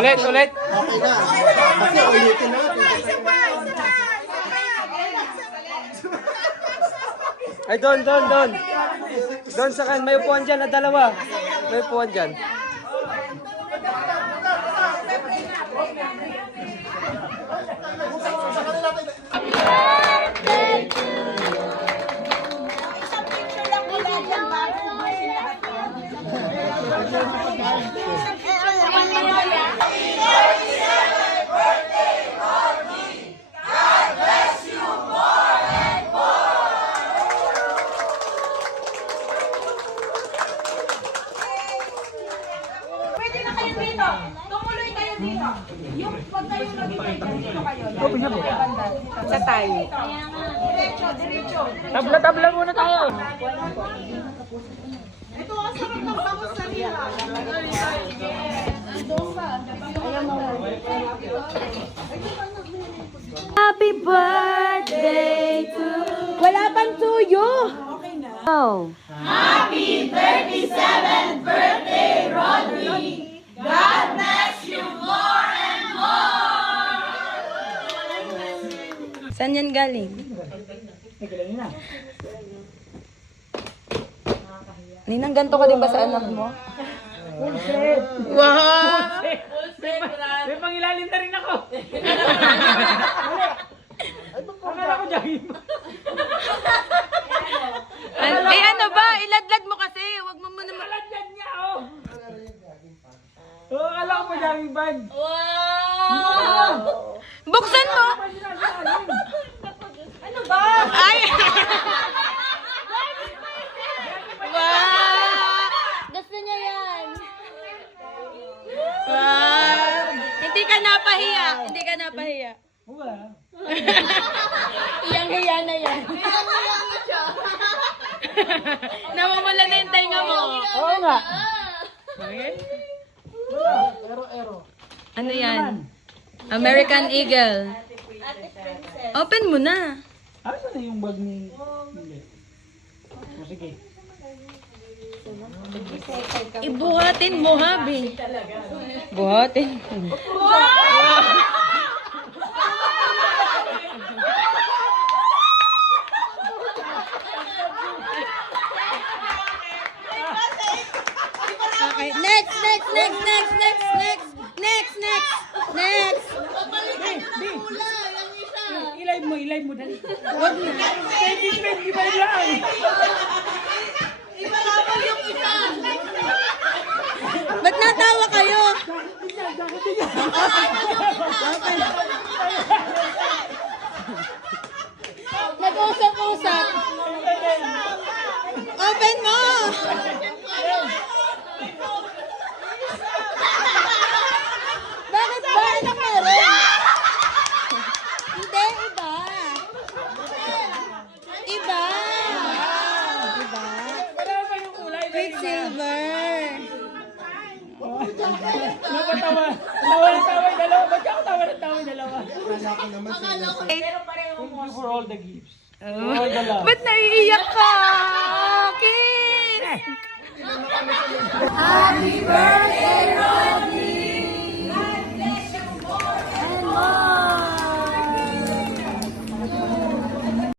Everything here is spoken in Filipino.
Ulit. Okay na. Kasi ulitin natin. Ay, doon. Doon sa kan, may upuan dyan na dalawa. May upuan dyan. Tumuloy kayo dito. Yung pag kayo magbibigay dito kayo. Sa tayo. Diretso. Tabla muna tayo. Ito ang sarap ng bangus sa nila. Happy birthday to... Wala pang tuyo! Okay na. Oh. Happy 37th birthday, Rodney! God bless you more and more! Saan yan galing? Ninang, ganito ka din ba sa anak mo? Wow! May pangilalim na rin ako. Akala ko dyan. Eh ano ba? Iladlad mo kasi. Huwag mo muna Aladyan niya, oh. Oo, akala ko pa dyan bag. Wow! Buksan mo! Ano ba? Ay! Wow! Gusto niya yan. Wow! Hindi ka napahiya. Hindi ka napahiya. Wala. Iyang-hiya na yan. Namamala na yung tainga mo. Oo nga. Ano yan? American Eagle. Open mo na. Ano na yung bag ni... O, sige. Ibuhatin mo, habi. Buhatin. Okay, next. I-live mo dali. Wag na. 2025 lang. Ibalabal yung isa! Ba't natawa kayo? Nag-usap-usap. Open mo! Bakit ba? Anong meron? Hindi, iba. Iba. Wala pa yung kulay. Quicksilver. Napatawa. Tawa ng dalawa. Ba't ako tawa ng dalawa? Akala ko naman sila. Thank you for all the gifts. For Oh. all the love. Ba't naiiyak ka? Kiss! Happy birthday!